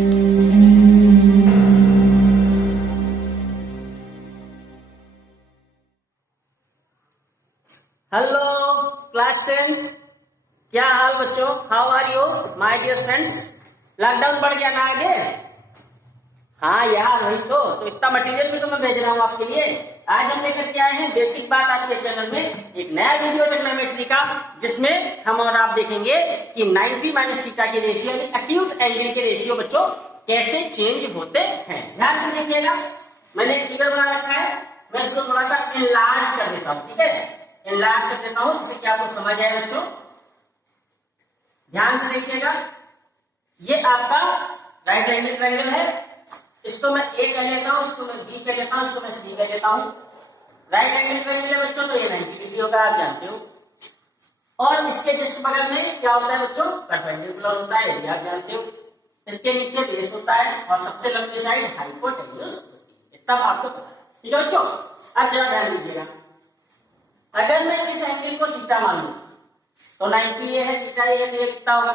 Hello class 10th, क्या हाल बच्चों? How are you my dear friends? Lockdown बढ़ गया ना आगे? हाँ यार वही तो इतना मटेरियल भी तो मैं भेज रहा हूँ आपके लिए। आज हम लेकर के आए हैं बेसिक बात आपके चैनल में एक नया वीडियो ट्रिग्नोमेट्री का, जिसमें हम और आप देखेंगे कि 90 माइनस थीटा के रेशियो यानी एक्यूट एंगल के रेशियो बच्चों कैसे चेंज होते हैं। ध्यान से देखिएगा, मैंने एक फिगर बना रखा है, मैं इसको थोड़ा सा एनलार्ज कर देता हूँ, ठीक है? एनलार्ज कर देता हूं जिससे कि आपको समझ आए बच्चों। ध्यान से देखिएगा, ये आपका राइट एंगल ट्रायंगल है, इसको मैं ए कह लेता हूं, इसको मैं बी कह लेता हूं, इसको मैं सी कह लेता हूं। राइट एंगल ट्रायंगल है बच्चों, तो ये 90 डिग्री होगा, आप जानते हो। और इसके जस्ट बगल में क्या होता है बच्चों? परपेंडिकुलर होता है, ये आप जानते हो। इसके नीचे बेस होता है और सबसे लंबी साइड हाइपोटेन्यूज होती है, तब आपको पता है, ठीक है बच्चों? अब जरा ध्यान दीजिएगा, अगर मैं इस एंगल को थीटा मान लूं तो 90 ये है, थीटा ये है, तो ये कितना होगा?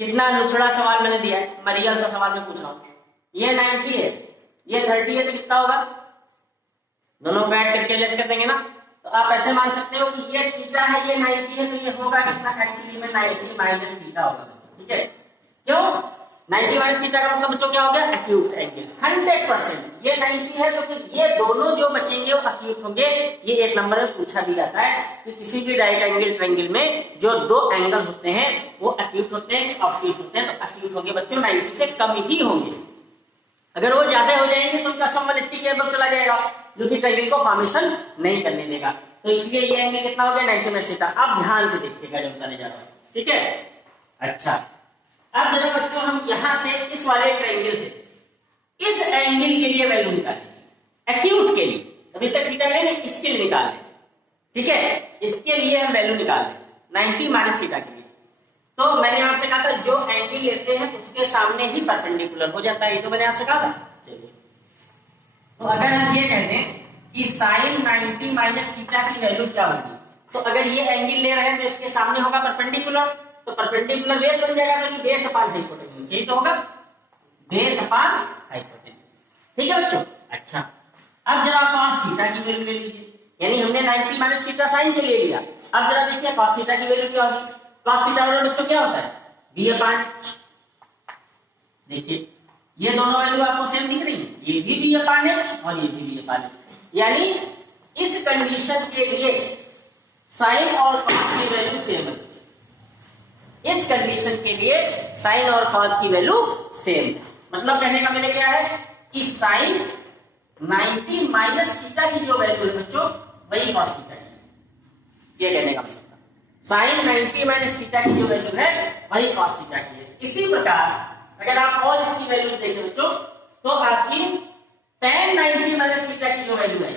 कितना लुसड़ा सवाल मैंने दिया है, मैं रियल सा सवाल में पूछ रहा हूं। ये 90 है, ये 30 है, तो कितना होगा? दोनों को ऐड करके लेस कर देंगे ना, तो आप ऐसे मान सकते हो कि ये थीटा है, ये 90 है, तो ये होगा कितना? एक्चुअली में 90 माइनस थीटा होगा, ठीक है? क्यों 90 माइनस थीटा का मतलब बच्चों क्या हो गया? Acute angle 100%। ये 90 है, तो फिर ये दोनों जो बचेंगे वो एक्यूट होंगे। ये एक नंबर में पूछा भी जाता है कि किसी भी राइट एंगल ट्रायंगल में जो दो एंगल होते हैं वो एक्यूट होते हैं कि ऑब्ट्यूज होते हैं? तो एक्यूट होंगे बच्चों, 90 से कम ही होंगे। अगर वो ज्यादा हो जाएंगे तो उनका सम 180 के अबव चला जाएगा, जो कि ट्रायंगल को फॉर्मेशन नहीं करने देगा। तो इसलिए ये एंगल कितना हो गया? 90 माइनस थीटा। अब ध्यान से देखिएगा जो बताने जा रहा हूं, ठीक है? अच्छा, अब जरा बच्चों हम यहां से इस वाले ट्रायंगल से इस एंगल के लिए वैल्यू निकालेंगे, एक्यूट के लिए। अभी तक थीटा नहीं, इसके लिए निकाल लें, ठीक है? इसके लिए हम वैल्यू निकाल लें 90 माइनस थीटा के लिए। तो मैंने आपसे कहा था जो एंगल लेते हैं उसके सामने ही परपेंडिकुलर हो जाता है, ये तो मैंने आपसे कहा था। चलिए, तो अगर हम ये कहते हैं कि साइन 90 माइनस थीटा की वैल्यू क्या होगी, तो अगर ये एंगल ले रहे हैं तो इसके सामने होगा परपेंडिकुलर, तो परपेंडिकुलर बेस बन जाएगा, तो बेस अपान हाइपोटेन्यूज, यही तो होगा, बेस अपान हाइपोटेन्यूज, ठीक है बच्चों? अच्छा, अब जरा cos थीटा की वैल्यू ले लीजिए, यानी हमने 90 माइनस थीटा साइन के ले लिया। अब जरा देखिए cos थीटा की वैल्यू क्या होगी? cos थीटा वाला बच्चों क्या होता है? b अपान h। देखिए ये दोनों वैल्यू आपको सेम दिख रही है, ये भी b अपान h और ये भी b अपान h, यानी इस कंडीशन के लिए साइन और cos की वैल्यू सेम है। इस कंडीशन के लिए साइन और कॉस की वैल्यू सेम है। मतलब कहने का मैंने क्या है कि साइन 90 माइनस थीटा की जो वैल्यू है बच्चों वही कॉस थीटा की, ये कहने का मतलब साइन 90 माइनस थीटा की जो वैल्यू है वही कॉस थीटा की है। इसी प्रकार अगर आप और इसकी वैल्यू देखें बच्चों, तो आपकी tan 90 माइनस थीटा की जो वैल्यू है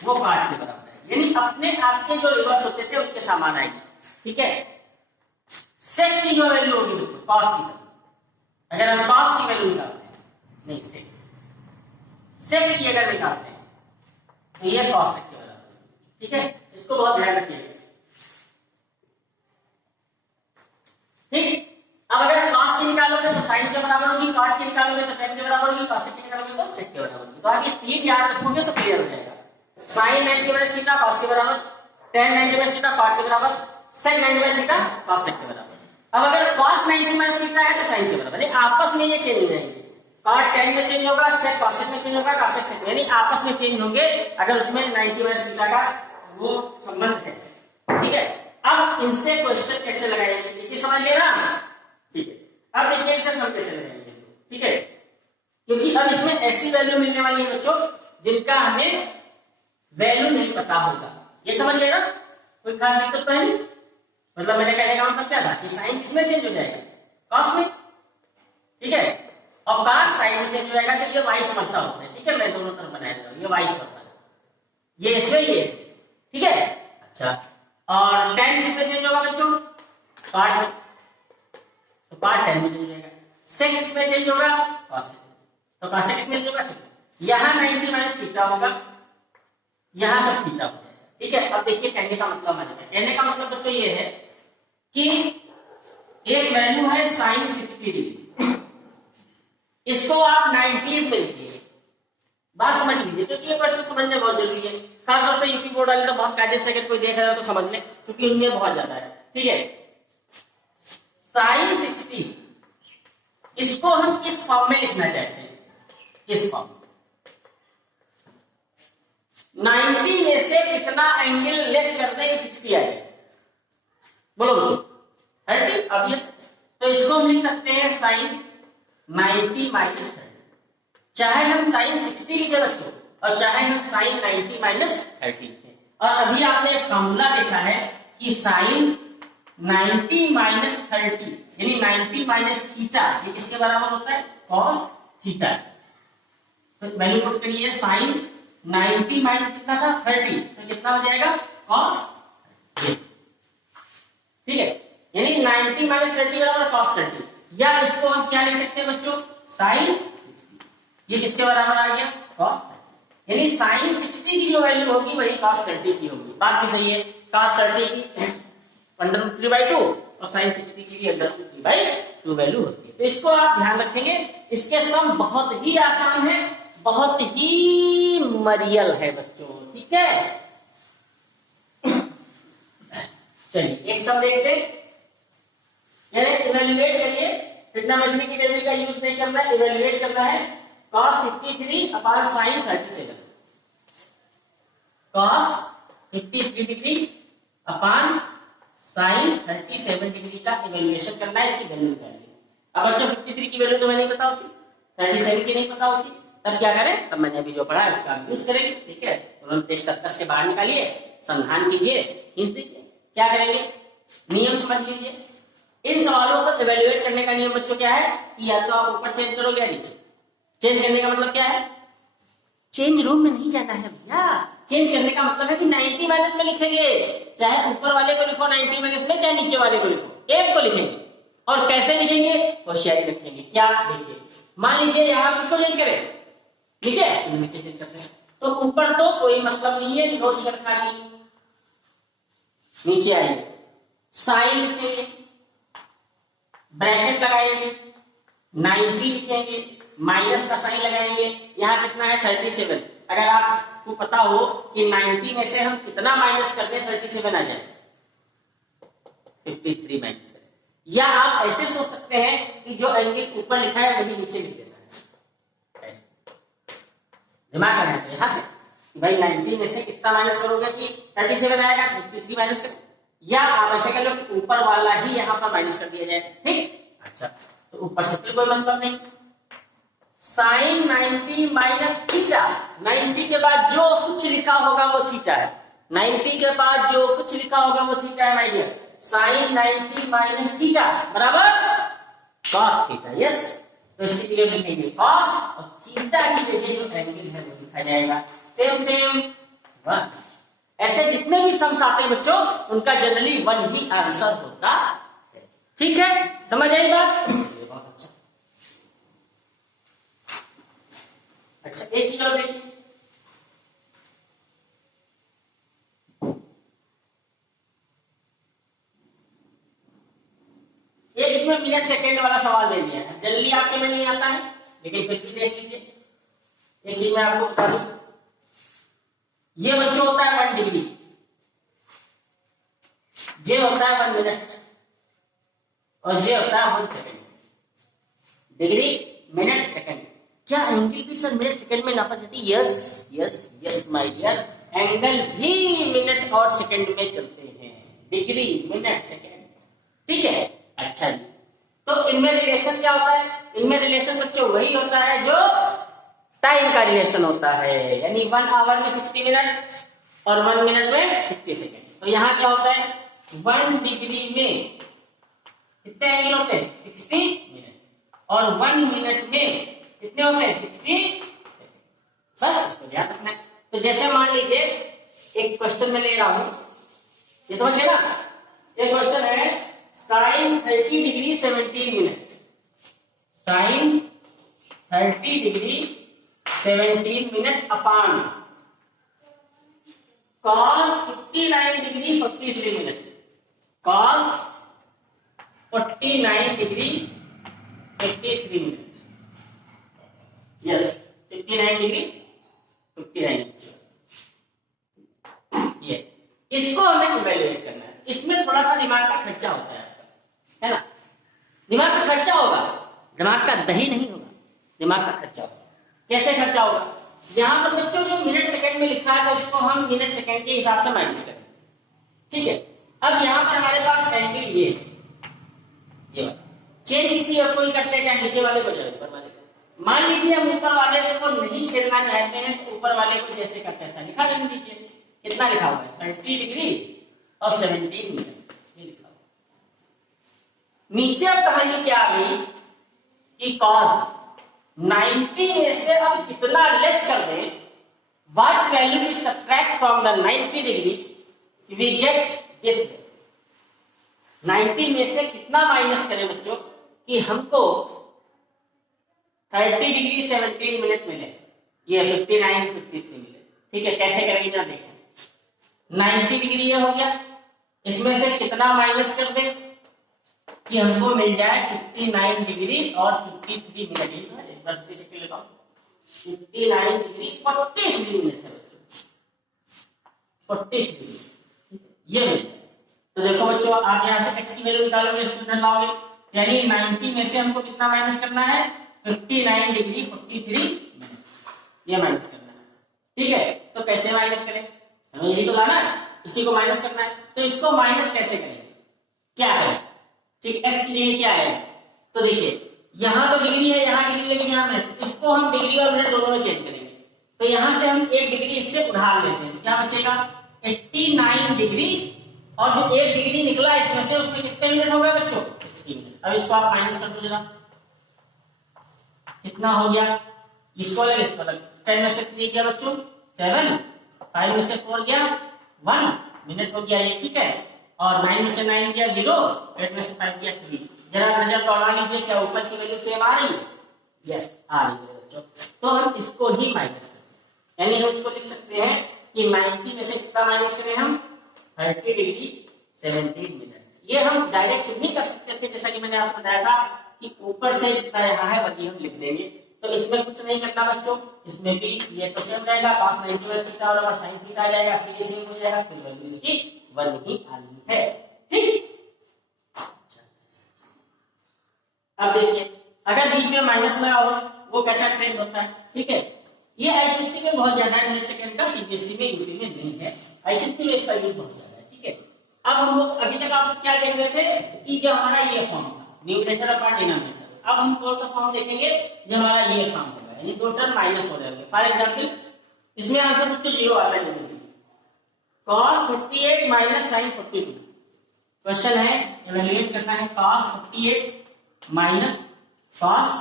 वो पार्ट के बराबर, यानी अपने आपके जो रिवर्स होते थे उनके समान आएगी, ठीक है? सेक की जो वैल्यू होगी बच्चों कॉस की सभी, अगर हम कॉस की वैल्यू निकालते हैं, नहीं सेक की अगर निकालते हैं तो ये कॉस सेक के बराबर, ठीक है? इसको बहुत ध्यान रखिएगा, ठीक? अब अगर कॉस की निकालोगे तो साइन के बराबर होगी, कॉट की निकालोगे तो टेन के बराबर होगी, कॉसेक की निकालोगे तो सेक के बराबर होगी। तो आप ये तीन याद रखोगे तो क्लियर हो जाएगा। साइन 90 माइनस थीटा कॉस के बराबर, tan 90 माइनस थीटा कॉट के बराबर, sec 90 minus theta cos sec के बराबर। अब अगर cos 90 माइनस थीटा है तो साइन के बराबर, यानी आपस में ये चेंज हो जाएंगे। कॉट tan में चेंज होगा, sec cos सेक में चेंज होगा, cos सेक यानी आपस में चेंज होंगे अगर उसमें 90 माइनस थीटा का वो संबंध है, ठीक है? अब इनसे क्वेश्चन कैसे लगाएंगे, ये चीज समझ लिया ना? ठीक है, अब देखिए इनसे सम कैसे लगाएंगे, ठीक है? क्योंकि अब इसमें ऐसी वैल्यू मिलने वाली है बच्चों जिनका हमें वैल्यू नहीं पता होगा, ये समझ लेना, कोई खास दिक्कत तो नहीं। मतलब मैंने कहने का मतलब क्या था कि साइन किसमें चेंज हो जाएगा? कॉस में, ठीक है? और कॉस साइन में चेंज हो जाएगा, तो ये वाइस वर्सा होता है, ठीक है? मैं दोनों तरफ बनाया था, ये वाइस वर्सा, ये इसमें ये इसमें, ठीक है? अच्छा, और tan किसमें चेंज होगा बच्चों? कॉट में, तो कॉट tan में चेंज हो जाएगा। सेक किसमें चेंज होगा? कॉस में, तो कॉस किसमें चेंज होगा? सेक। यहां 90 माइनस थीटा होगा, यहां सब थीटा हो जाएगा, ठीक है? अब देखिए कहने का मतलब बच्चों ये है कि एक वैल्यू है साइन 60 डिग्री, इसको आप 90s में लिखिए। बात समझ लीजिए क्योंकि ये क्वेश्चन समझने बहुत जरूरी है, खासतौर से यूपी बोर्ड वाले तो बहुत कायदे से अगर कोई देख रहा है तो समझ ले, क्योंकि उनमें बहुत ज्यादा है। ठीक है, साइन 60 इसको हम इस फॉर्म में लिखना चाहते हैं, इस फॉर्म 90 में से कितना एंगल लेस कर दें कि 60 आए? बोलो बच्चों 30 ऑब्वियस। तो इसको हम लिख सकते हैं साइन 90 माइनस 30, चाहे हम साइन 60 लिखे बच्चों और चाहे हम साइन 90 माइनस 30 लिखे। और अभी आपने एक फॉर्मूला देखा है कि साइन 90 माइनस 30 यानी 90 माइनस थीटा, ये किसके बराबर होता है? Cos theta. तो वैल्यू पुट करिए, साइन 90 माइनस कितना था? 30, तो कितना हो जाएगा? कॉस। ठीक है, यानी 90 माइनस 30 बराबर कॉस 30, या इसको हम क्या लिख सकते हैं बच्चों? साइन, ये किसके बराबर आ गया? कॉस। यानी साइन 60 की जो वैल्यू होगी वही कॉस 30 की होगी। बात भी सही है, कॉस 30 की √3/2 और साइन 60 की भी √3/2 वैल्यू होती है। तो इसको आप ध्यान रखेंगे, इसके सम बहुत ही आसान है, बहुत ही मरियल है बच्चों। ठीक है, चलिए एक सम देखते हैं। यानी इवेल्युएट करिए, ट्रिग्नोमेट्री की वैल्यू का यूज नहीं करना है, इवेल्युएट करना है। cos 53 upon sine 37, cos 53 degree upon sine 37 degree का इवेल्युएशन करना है, इसकी वैल्यू निकालनी है। अब बच्चों 53 की वैल्यू तो नहीं पता होती, 37 की नहीं पता होती, तब क्या करें? तब मैंने अभी जो पढ़ा है उसका यूज करेंगे। ठीक है, तुरंत 70 से बाहर निकालिए, समाधान कीजिए, खींच दीजिए। क्या करेंगे? नियम समझ लीजिए। इन सवालों को इवेल्युएट करने का नियम बच्चों क्या है कि या तो आप ऊपर चेंज करोगे या नीचे। चेंज करने का मतलब क्या है? चेंज रूम में नहीं जाना है भैया, चेंज करने का मतलब है कि 90 माइनस में लिखेंगे, चाहे ऊपर वाले को लिखो 90 माइनस में, चाहे नीचे वाले को लिखो, एक को लिखेंगे। और कैसे लिखेंगे? होशियारी रखेंगे। क्या? देखिए, मान लीजिए यहां किसको चेंज करें? नीचे, नीचे चेंज करते हैं। तो ऊपर तो कोई मतलब नहीं है, नो छेड़खानी, नीचे आएंगे, साइन लिखेंगे, ब्रैकेट लगाएंगे, 90 लिखेंगे, माइनस का साइन लगाएंगे। यहाँ कितना है? 37। अगर आपको पता हो कि 90 में से हम कितना माइनस कर दें 37 आ जाए, 53 माइनस करें। या आप ऐसे सोच सकते हैं कि जो एंगल ऊपर लिखा है वही नीचे लिख देना है। दिमाग लगाना है यहां से भाई 90 में से कितना माइनस करोगे कि 37 आएगा, 53 माइनस करें। या आप ऐसे कर लो कि ऊपर वाला ही यहाँ पर माइनस कर दिया जाए। ठीक, अच्छा, तो ऊपर से फिर कोई मतलब नहीं। साइन 90 माइनस थीटा, 90 के बाद जो कुछ लिखा होगा वो थीटा है, 90 के बाद जो कुछ लिखा होगा वो थीटा है my dear. Sine 90 minus theta बराबर कॉस थीटा। यस, तो इसके लिए लिखेंगे कॉस और थीटा की जगह जो एंगल है वो लिखा जाएगा सेम सेम 1। ऐसे जितने भी सम्स आते हैं बच्चों उनका जनरली 1 ही आंसर होता है। ठीक है, समझ आई बात? बहुत अच्छा। अच्छा, एक चीज और देखिए, एक इसमें मिनट सेकंड वाला सवाल दे दिया है, जनरली आपके में नहीं आता है लेकिन फिर भी देख लीजिए। एक चीज मैं आपको बता दूं, ये बच्चों होता है 1 डिग्री, ये होता है 1 मिनट और ये होता है 1 सेकंड। Degree, minute, second. क्या एंगल भी सर मिनट सेकंड में नापा जाती है? Yes yes yes my dear, angle भी मिनट और सेकंड में चलते हैं, डिग्री, मिनट, सेकंड। ठीक है, अच्छा जी। तो इनमें रिलेशन क्या होता है? इनमें रिलेशन बच्चों वही होता है जो टाइम का रिलेशन होता है, यानी 1 आवर में 60 मिनट और 1 मिनट में 60 सेकंड। तो यहां क्या होता है? 1 डिग्री में कितने एंगल होते हैं? 60 मिनट। और 1 मिनट में कितने होते हैं? 60 सेकंड। बस इसको याद रखना है। तो जैसे मान लीजिए एक क्वेश्चन में ले रहा हूं, ये समझ गए ना? एक क्वेश्चन है sine 30 degree 17 minute, sine 30 degree 17 minute upon cos 59 degree 43 minute, cos 49 degree 53 minute. Yes, 59 degree 59। ये इसको हमें इवैल्यूएट करना है। इसमें थोड़ा सा दिमाग का खर्चा होता है आपका, है ना। दिमाग का खर्चा होगा, दिमाग का दही नहीं होगा, दिमाग का खर्चा होगा। कैसे खर्चा होगा? यहां पर बच्चों जो मिनट सेकंड में लिखा है उसको हम मिनट सेकंड के हिसाब से माइनस करेंगे, ठीक है। अब यहां पर हमारे पास एंगल ये चेंज किसी और को ही करते हैं, चाहे नीचे वाले को चाहे ऊपर वाले को। मान लीजिए हम ऊपर वाले को नहीं छेड़ना चाहते हैं तो ऊपर वाले को जैसे करते हैं लिखा कर दीजिए। कितना लिखा हुआ है? 30 डिग्री और 17 मिनट ये लिखा हुआ। नीचे अब कहानी क्या आ गई कि cos 90 में से अब कितना लेस कर दें, what value we subtract from the 90 degree we get this। 90 में से कितना माइनस करें बच्चों कि हमको 30 डिग्री 17 मिनट मिले, ये 59 53 मिले, ठीक है। कैसे करेंगे ना देखें। 90 डिग्री ये हो गया, इसमें से कितना माइनस कर दे कि हमको मिल जाए 59 डिग्री और 53 मिनट। एक बार से चेक लेता हूं, 59 डिग्री 43 मिनट है बच्चों, 43 ये मिनट। तो देखो बच्चों, आप यहां से x की वैल्यू निकालोगे, इसको इधर लाओगे, यानी 90 में से हमको कितना माइनस करना है? 59 डिग्री 43 मिनट ये माइनस करना है, ठीक है। तो कैसे माइनस करें? हमें यही तो लाना है, इसी को माइनस करना है। तो इसको माइनस कैसे करेंगे, क्या करें? ठीक, x की जगह क्या है? तो देखिए यहां तो डिग्री है, यहां डिग्री लगी, यहां मिनट, इसको हम डिग्री और मिनट दोनों में चेंज करेंगे। तो यहां से हम 1 डिग्री इससे उधार लेते हैं, क्या बचेगा? 89 डिग्री, और जो 1 डिग्री निकला इसमें से उसमें कितने मिनट हो गए बच्चों? 60 मिनट। अब इसको आप माइनस कर दो जरा, कितना हो गया? इसको अलग इसको अलग। 10 में से 3 गया बच्चों 7, 5 में से 4 गया 1 मिनट हो गया ये, ठीक है। और 9 में से 9 गया 0, 8 में से 5 गया 3। जरा नजर दौड़ा लीजिए, क्या ऊपर की वैल्यू सेम आ रही है? यस आ रही है बच्चों। तो हम इसको ही माइनस करें, यानी हम इसको लिख सकते हैं कि 90 में से कितना माइनस करें हम? 30 डिग्री 17 मिनट। ये हम डायरेक्ट भी कर सकते थे, जैसा कि मैंने आपको बताया था कि ऊपर से जितना यहाँ है वही हम लिख देंगे। तो इसमें कुछ नहीं करना बच्चों, इसमें भी ये तो सेम रहेगा, cos 90 थीटा और sin थीटा आ जाएगा, फिर ये सेम हो जाएगा, फिर वैल्यू इसकी 1 ही आनी है, ठीक। अब देखिए, अगर बीच में माइनस लगा हो वो कैसा ट्रेंड होता है, ठीक है। ये आईसीएससी में बहुत ज्यादा है, मिनट सेकंड का सीबीएसई में यूपी में नहीं है, आईसीएससी में इसका यूज बहुत ज्यादा है, ठीक है। अब हम लोग अभी तक आप क्या देख रहे थे कि जो हमारा ये फॉर्म था न्यूमरेटर अपॉन डिनोमिनेटर, अब हम कौन सा फॉर्म देखेंगे? जो हमारा ये फॉर्म होगा, यानी दो टर्म माइनस हो जाएंगे। फॉर एग्जांपल इसमें आंसर तो 0 आता है जल्दी। cos 48 माइनस sin 42 क्वेश्चन है, इवैल्यूएट करना है cos 48 minus cos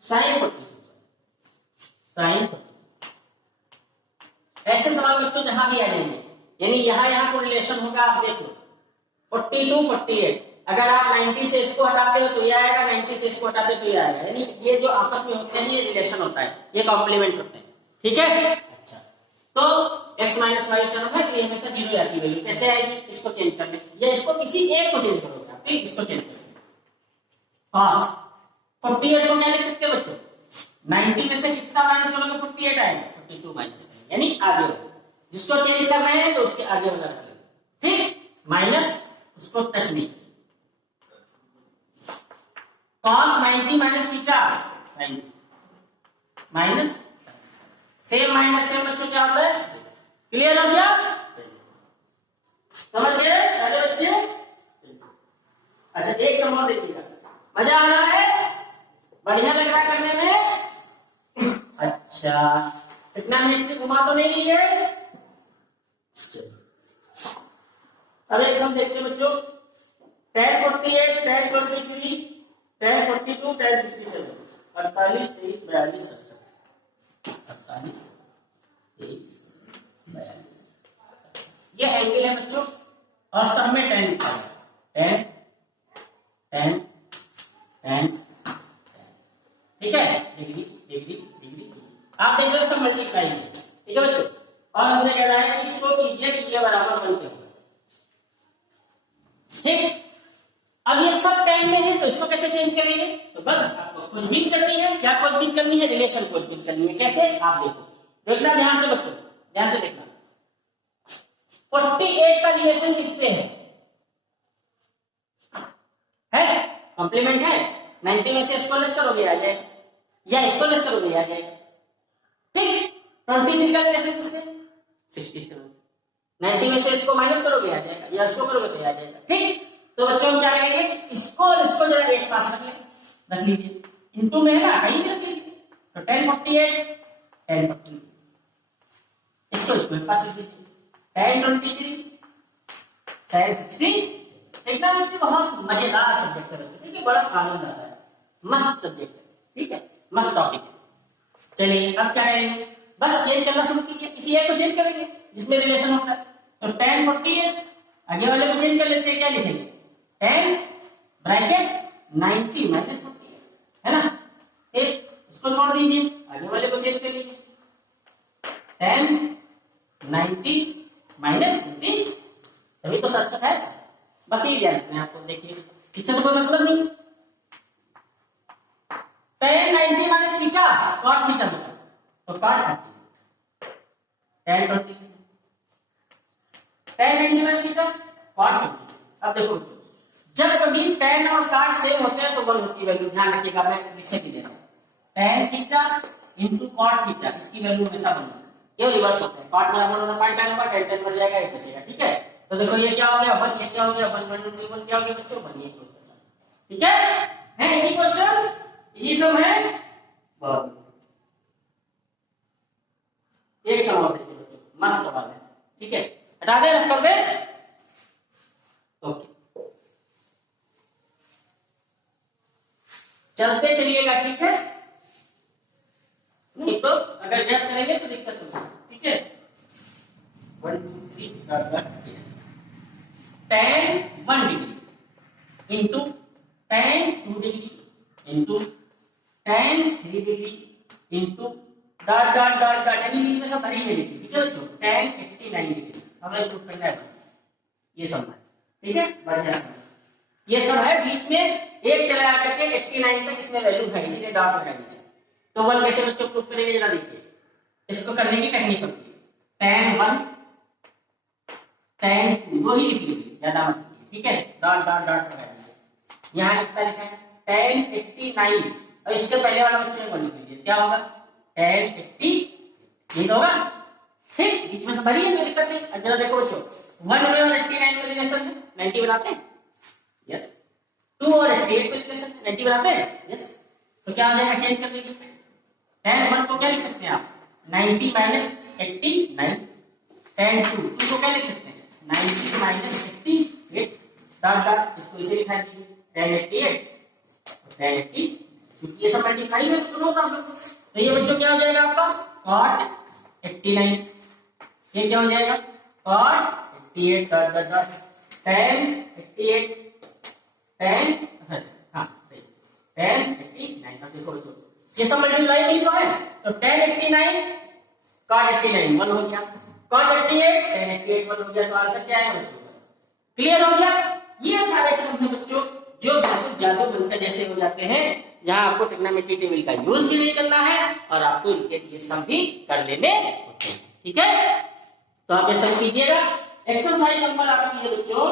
sin 42 sin 42। ऐसे सवाल बच्चों जहां भी आ जाएंगे, यानी यहां को रिलेशन होगा, आप देख लो 42 48, अगर आप 90 से इसको हटाते हो तो ये आएगा, 90 से इसको हटाते हो तो ये आएगा, यानी ये जो आपस में होते हैं ये रिलेशन होता है, ये कॉम्प्लीमेंट होते हैं, ठीक है। अच्छा, तो x माइनस वाई टर्म है तो ये हमेशा 0 आती है वैल्यू, कैसे आएगी? इसको चेंज करने, या इसको किसी एक को चेंज करोगे आप, फिर इसको चेंज करोगे। cos 48 को क्या लिख सकते हो बच्चों? 90 में से कितना माइनस करोगे? 48 आएगा, 42 माइनस करेंगे, यानी आगे होगा, जिसको चेंज करना है तो उसके आगे होगा रख लेंगे, ठीक। माइनस उसको टच नहीं, cos 90 minus theta sin minus same minus same बच्चों क्या होता है? क्लियर हो गया? समझ गए सारे बच्चे? अच्छा, एक सवाल देखिएगा, मजा आ रहा है? बढ़िया लग रहा है करने में? अच्छा, इतना मिनट की घुमा तो नहीं रही है? अब एक सम देखते हैं बच्चों, 10 48 10 23 10 42 10 67 48 23 42 48 23 42 ये एंगल है बच्चों, और सब में 10 लिखा है, 10 10 10 ठीक है, डिग्री डिग्री डिग्री, आप देख रहे हो सब मल्टीप्लाई है, ठीक है बच्चों। और हमसे कह रहा है कि शो कीजिए कि ये बराबर बनते हैं, अब ये सब टाइम में है तो इसको कैसे चेंज करेंगे? तो बस आपको खोजबीन करनी है। क्या खोजबीन करनी है? रिलेशन खोजबीन करनी है। कैसे? आप देखना ध्यान से बच्चों, ध्यान से देखना। 48 का रिलेशन किससे है? कॉम्प्लीमेंट है। 90 में से इसको लेस करोगे आ जाएगा, या इसको लेस करोगे आ जाएगा। ठीक। 23 का रिलेशन किससे? 67। 90 में से इसको माइनस करोगे आ जाएगा, या इसको करोगे तो आ जाएगा। ठीक। तो बच्चों हम क्या करेंगे? इसको और इसको जरा एक पास रख लीजिए। इनटू में है ना, कहीं भी रख लीजिए। तो 1048 1040, इसको एक पास रख लीजिए। 1023 1060। एकदम बहुत मजेदार सब्जेक्ट है बच्चों, ठीक है, बड़ा आनंद आता है, मस्त सब्जेक्ट है, ठीक है, मस्त टॉपिक है। चलिए अब क्या करेंगे? बस चेंज करना शुरू कीजिए, किसी एक को चेंज करेंगे जिसमें रिलेशन होता है। तो 1048 आगे वाले को चेंज कर लेते हैं। क्या लिखेंगे? 10 ब्रैकेट 90 माइनस 48, है ना। फिर इसको छोड़ दीजिए, आगे वाले को चेंज कर लीजिए। 10 90 माइनस 20, तभी तो 67 है। बस ये याद रखना है आपको। देखिए इससे तो कोई मतलब नहीं। 10 90 माइनस थीटा, कॉट थीटा बच्चों, तो कॉट 30। 10 20 10 90 minus theta cot 30। अब देखो बच्चों, जब कभी tan और cot सेम होते हैं तो 1 की वैल्यू, ध्यान रखिएगा, मैं लिखे भी दे रहा हूं। tan theta into cot theta, इसकी वैल्यू हमेशा बनेगी। ये रिवर्स होता है। cot बराबर होना पाई tan होगा, tan tan बच जाएगा, 1 बचेगा। ठीक है। तो देखो ये क्या हो गया 1, ये क्या हो गया 1 1 1 क्या हो गया बच्चों 1, ये ठीक है इसी क्वेश्चन, यही सब है। बहुत एक सवाल देखिए बच्चों, मस्त सवाल है, ठीक है, हटा दे, रख कर दे। ओके, चलते चलिएगा, ठीक है, नहीं तो अगर गैप करेंगे तो दिक्कत होगी। ठीक है, 1 2 3 tan 1 degree into tan 2 degree into tan 3 degree into dot dot dot dot, यानी बीच में सब भरी हुई डिग्री। ठीक है बच्चों, tan 89 डिग्री हमें प्रूफ करना है। ये सब है, ठीक है, बढ़िया। ये सब है, बीच में एक चला करके 89 तक इसमें वैल्यू है, इसीलिए डॉट लगा दीजिए। तो 1 कैसे बच्चों प्रूफ करेंगे जरा देखिए, इसको करने की टेक्निक होती है। tan 1 tan 2 दो ही लिख लीजिए, ज्यादा मत लिखिए। ठीक है, डॉट डॉट डॉट लगा दीजिए। यहाँ कितना लिखा है tan 89, और इसके पहले वाला बच्चों को लिख लीजिए, क्या होगा tan 80, ये होगा। ठीक, बीच में से भरी है, कोई दिक्कत नहीं। अब जरा देखो बच्चों, 1 में और 89 में रिलेशन है, 90 बनाते हैं, यस। 2 और 88 को रिलेशन है, 90 बनाते हैं, यस। तो क्या हो जाएगा, चेंज कर दीजिए। tan 1 को क्या लिख सकते हैं आप 90 माइनस 89, tan 2 को क्या लिख सकते हैं 90 माइनस 88, डॉट डॉट, इसको इसे लिखा दीजिए tan 88 tan 80, क्योंकि ये सब मल्टीप्लाई में तो नो प्रॉब्लम। तो ये बच्चों क्या हो जाएगा आपका cot 89, ये क्या हो जाएगा cot 88 dot dot dot tan 88 tan, अच्छा हाँ सही, tan 89। अब देखो बच्चों, ये सब मल्टीप्लाई नहीं तो है, तो tan 89 cot 89 1 हो गया, cot 88 tan 88 1 हो गया। तो आंसर क्या आएगा बच्चों, क्लियर हो गया। ये सारे शब्द हैं बच्चों जो बिल्कुल जादू मंत्र जैसे हो जाते हैं, जहां आपको ट्रिग्नोमेट्री टेबल का यूज भी नहीं करना है और आपको इनके ये सम भी कर लेने होते हैं। ठीक है, तो आप ये सम कीजिएगा। एक्सरसाइज नंबर आपकी है बच्चों,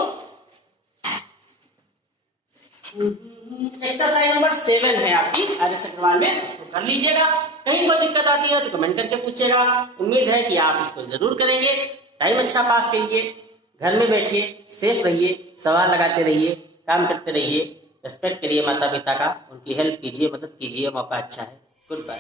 एक्सरसाइज नंबर 7 है आपकी आर.एस. अग्रवाल में, इसको कर लीजिएगा। कहीं कोई दिक्कत आती है तो कमेंट करके पूछिएगा। उम्मीद है कि आप इसको जरूर करेंगे। टाइम अच्छा पास करिए, घर में बैठिए, सेफ रहिए, सवाल लगाते रहिए, काम करते रहिए, रिस्पेक्ट करिए माता पिता का, उनकी हेल्प कीजिए, मदद कीजिए, मौका अच्छा है। Good bye.